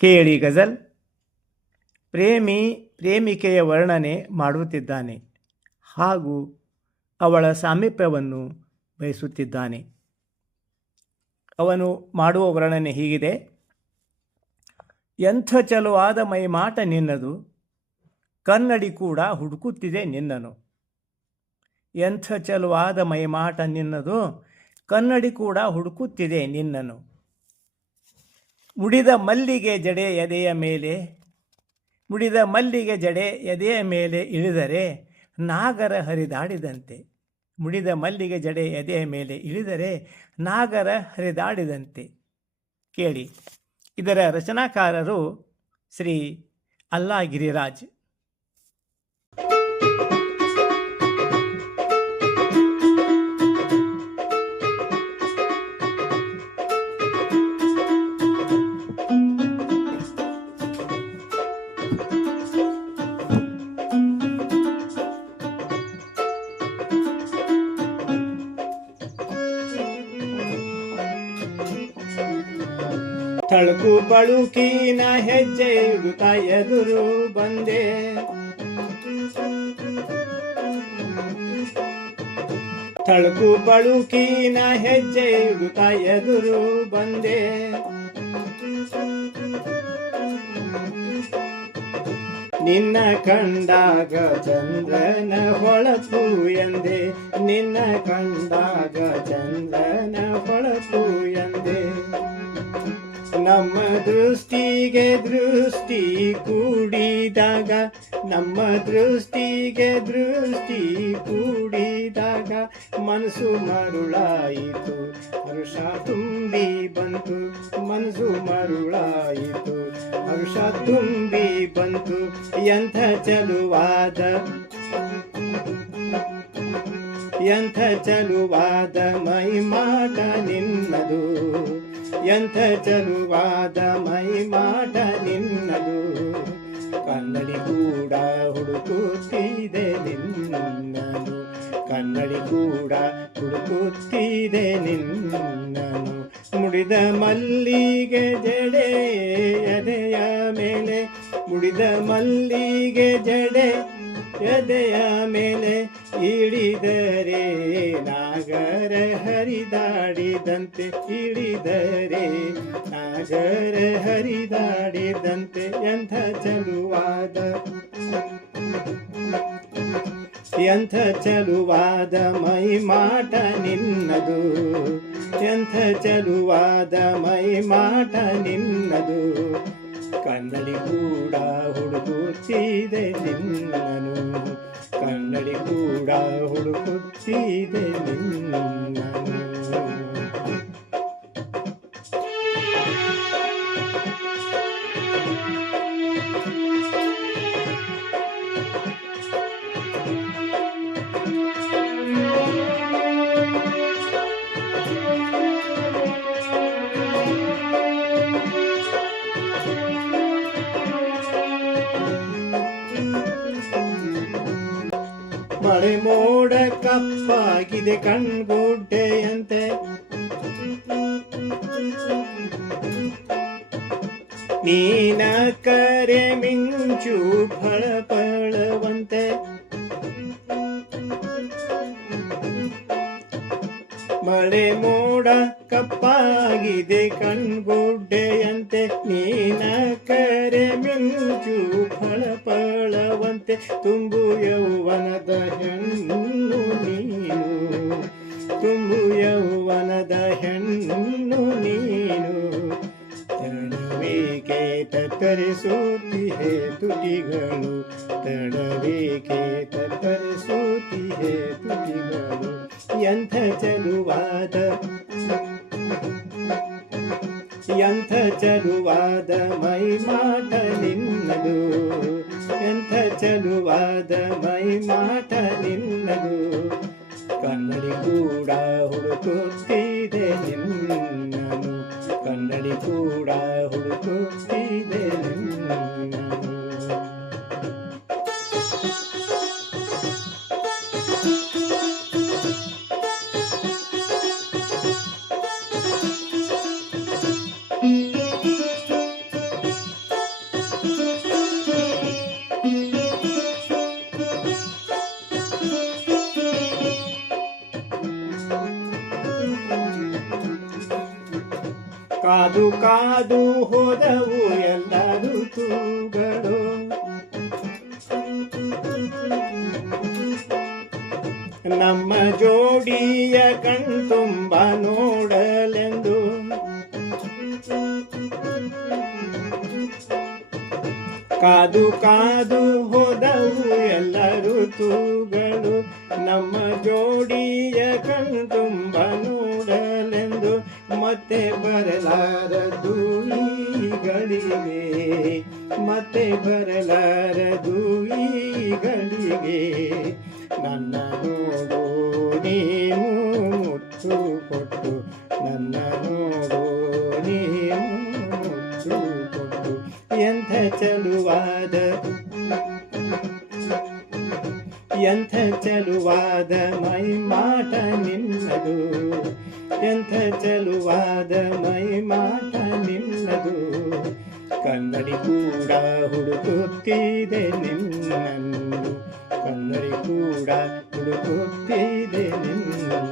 ಕೇಳಿ ಗಜಲ್. ಪ್ರೇಮಿಕೆಯ ವರ್ಣನೆ ಮಾಡುತ್ತಿದ್ದಾನೆ ಹಾಗೂ ಅವಳ ಸಾಮೀಪ್ಯವನ್ನು ಬಯಸುತ್ತಿದ್ದಾನೆ. ಅವನು ಮಾಡುವ ವರ್ಣನೆ ಹೀಗಿದೆ: ಎಂಥ ಚಲುವಾದ ಮೈಮಾಟ ನಿನ್ನದು, ಕನ್ನಡಿ ಕೂಡ ಹುಡುಕುತ್ತಿದೆ ನಿನ್ನನು. ಎಂಥ ಚಲುವಾದ ಮೈಮಾಟ ನಿನ್ನದು, ಕನ್ನಡಿ ಕೂಡ ಹುಡುಕುತ್ತಿದೆ ನಿನ್ನನು. ಮುಡಿದ ಮಲ್ಲಿಗೆ ಜಡೆ ಎದೆಯ ಮೇಲೆ ಇಳಿದರೆ ನಾಗರ ಹರಿದಾಡಿದಂತೆ. ಮುಡಿದ ಮಲ್ಲಿಗೆ ಜಡೆ ಎದೆಯ ಮೇಲೆ ಇಳಿದರೆ ನಾಗರ ಹರಿದಾಡಿದಂತೆ. ಕೇಳಿ. ಇದರ ರಚನಾಕಾರರು ಶ್ರೀ ಅಲ್ಲಾ ಗಿರಿರಾಜ್. ತಳುಕು ಬಳುಕಿನ ಹೆಜ್ಜೆ ಇಡುತ್ತಾ ಎದುರು ಬಂದೆ. ತಳುಕು ಬಳುಕಿನ ಹೆಜ್ಜೆ ಇಡುತ್ತಾ ಎದುರು ಬಂದೆ. ನಿನ್ನ ಕಂಡಾಗ ಚಂದ್ರನ ಹೊಳಪು ಎಂದೆ. ನಿನ್ನ ಕಂಡಾಗ ಚಂದ್ರನ ಹೊಳಪು ಎಂದೆ. ನಮ್ಮ ದೃಷ್ಟಿಗೆ ದೃಷ್ಟಿ ಕೂಡಿದಾಗ, ನಮ್ಮ ದೃಷ್ಟಿಗೆ ದೃಷ್ಟಿ ಕೂಡಿದಾಗ ಮನಸ್ಸು ಮರುಳಾಯಿತು, ಹರುಷ ತುಂಬಿ ಬಂತು. ಮನಸ್ಸು ಮರುಳಾಯಿತು, ಹರುಷ ತುಂಬಿ ಬಂತು. ಎಂಥ ಚಲುವಾದ ಎಂಥ ಚಲುವಾದ ಮೈಮಾಟ ನಿನ್ನದು. ಎಂಥ ಚಲುವಾದ ಮೈಮಾಟ ನಿನ್ನದು. ಕನ್ನಡಿ ಕೂಡ ಹುಡುಕುತ್ತಿದೆ ನಿನ್ನನು. ಕನ್ನಡಿ ಕೂಡ ಹುಡುಕುತ್ತಿದೆ ನಿನ್ನನು. ಮುಡಿದ ಮಲ್ಲಿಗೆ ಜಡೆ ಎದೆಯ ಮೇಲೆ. ಮುಡಿದ ಮಲ್ಲಿಗೆ ಜಡೆ ಎದೆಯ ಮೇಲೆ ಇಳಿದರೆ ನಾಗರ ಹರಿದಾಡಿದಂತೆ. ಇಳಿದರೆ ನಾಗರ ಹರಿದಾಡಿದಂತೆ. ಎಂಥ ಚಲುವಾದ ಎಂಥ ಚಲುವಾದ ಮೈಮಾಟ ನಿನ್ನದು. ಎಂಥ ಚಲುವಾದ ಮೈಮಾಟ ನಿನ್ನದು. ಕನ್ನಡಿ ಕೂಡ ಹುಡುಕುತ್ತಿದೆ ನಿನ್ನನು. ಕನ್ನಡಿ ಕೂಡ ಹುಡುಕುತ್ತಿದೆ ನಿನ್ನನು. ಮಳೆ ಮೋಡ ಕಪ್ಪಾಗಿದೆ ಕಣ್ಗುಡ್ಡೆಯಂತೆ. ನೀನ ಕರೆ ಮಿಂಚು ಫಳಫಳವಂತೆ. ಮಳೆ ಮೋಡ ಕಪ್ಪಾಗಿದೆ ಕಣ್ಗುಡ್ಡೆಯಂತೆ. ನೀನ ಕರೆ ಮಿಂಚು ಫಳಫಳವಂತೆ. ತುಂಬು ಯೌವನದ ಹೆಣ್ಣು ನೀನು. ತುಂಬು ಯೌವನದ ಹೆಣ್ಣು ನೀನು. ತಡವೇಕೆ ತತ್ತರಿಸುತ್ತಿಹೆ ತುಟಿಗಳು. ತಡವೇಕೆ ತತ್ತರಿಸುತ್ತಿಹೆ ತುಟಿಗಳು. ಎಂಥ ಚಲುವಾದ ಎಂಥ ಚಲುವಾದ ಮೈಮಾಟ ನಿನ್ನದು. ಎಂಥ ಚಲುವಾದ ಮೈಮಾಟ ನಿನ್ನದು. ಕನ್ನಡಿ ಕೂಡ ಹುಡುಕುತ್ತಿದೆ ನಿನ್ನನು. ಕನ್ನಡಿ ಕೂಡ ಹುಡುಕುತ್ತಿದೆ ನಿನ್ನನು. ಕಾದು ಕಾದು ಹೋದವು ಎಲ್ಲ ಋತುಗಳು. ನಮ್ಮ ಜೋಡಿಯ ಕಣ್ತುಂಬ ನೋಡಲೆಂದು ಕಾದು ಕಾದು ಹೋದವು ಎಲ್ಲ ಋತುಗಳು. ನಮ್ಮ ಜೋಡಿಯ ಕಣ್ತುಂಬ ನೋಡಲೆಂದು ಮತ್ತೆ ಬರಲಾರದು ಈಗಳಿಗೆ, ಮತ್ತೆ ಬರಲಾರದು ಈಗಳಿಗೆ. ನನ್ನ ನೋಡು ನೀನು ಮುತ್ತು ಕೊಟ್ಟು, ನನ್ನ ನೋಡು ನೀನು ಮುತ್ತು ಕೊಟ್ಟು. ಎಂಥ ಚಲುವಾದ ಎಂಥ ಚಲುವಾದ ಮೈ ಮಾಟ ನಿನ್ನದು, ಎಂಥ ಚಲುವಾದ ಮೈ ಮಾಟ ನಿನ್ನದು. ಕನ್ನಡಿ ಕೂಡ ಹುಡುಕುತ್ತಿದೆ ನಿನ್ನನ್ನು, ಕನ್ನಡಿ ಕೂಡ ಹುಡುಕುತ್ತಿದೆ ನಿನ್ನನ್ನು.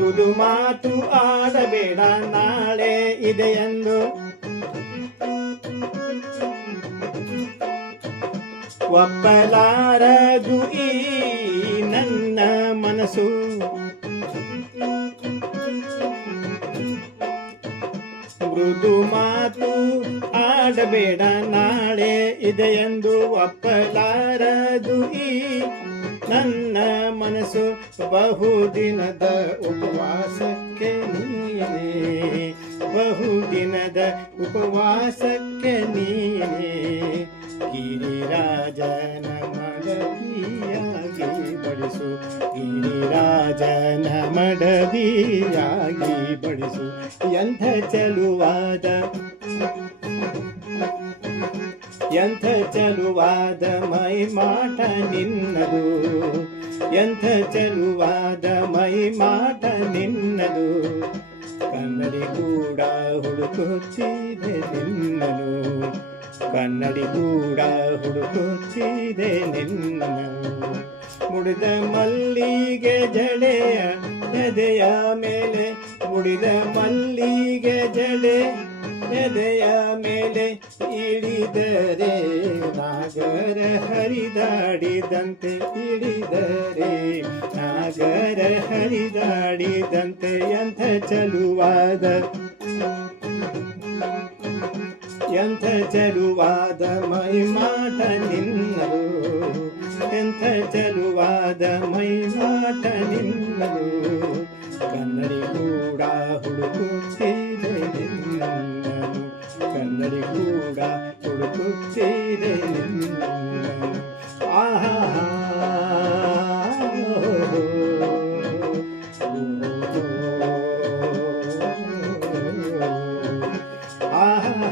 ಮೃದು ಮಾತು ಆಡಬೇಡ ನಾಳೆ ಇದೆಯೆಂದು, ಒಪ್ಪಲಾರದು ಈ ನನ್ನ ಮನಸ್ಸು. ಮೃದು ಮಾತು ಆಡಬೇಡ ನಾಳೆ ಇದೆಯೆಂದು, ಒಪ್ಪಲಾರದು ಈ ನನ್ನ ಮನಸ್ಸು. ಬಹುದಿನದ ಉಪವಾಸಕ್ಕೆ ನೀನೇ, ಬಹುದಿನದ ಉಪವಾಸಕ್ಕೆ ನೀನೇ. ಗಿರಿರಾಜನ ಮಡದಿಯಾಗಿ ಬಡಿಸು, ಗಿರಿರಾಜನ ಮಡದಿಯಾಗಿ ಬಡಿಸು. ಎಂಥ ಚಲುವಾದ ಎಂಥ ಚಲುವಾದ ಮೈ ಮಾಟ ನಿನ್ನದು, ಎಂಥ ಚಲುವಾದ ಮೈ ಮಾಟ ನಿನ್ನದು. ಕನ್ನಡಿ ಕೂಡ ಹುಡುಕುತ್ತಿದೆ ನಿನ್ನನು, ಕನ್ನಡಿ ಕೂಡ ಹುಡುಕುತ್ತಿದೆ ನಿನ್ನನು. ಮುಡಿದ ಮಲ್ಲಿಗೆ ಜಡೆಯ ಎದೆಯ ಮೇಲೆ, ಮುಡಿದ ಮಲ್ಲಿಗೆ ಜಡೆ ಎದೆಯ ಮೇಲೆ ಇಳಿದರೆ ನಾಗರ ಹರಿದಾಡಿದಂತೆ, ಇಳಿದರೆ ನಾಗರ ಹರಿದಾಡಿದಂತೆ. ಎಂಥ ಚಲುವಾದ ಎಂಥ ಚಲುವಾದ ಮೈ ಮಾಟ ನಿನ್ನದು, ಎಂಥ ಚಲುವಾದ ಮೈ ಮಾಟ ನಿನ್ನದು. ಕನ್ನಡಿ ಕೂಡ ಹುಡುಕುತ್ತಿದೆ ನಿನ್ನನು, ಕನ್ನಡಿ ಕೂಡ ಹುಡುಕುತ್ತಿದೆ ನಿನ್ನನು. ಆಹಾ ಆಹಾ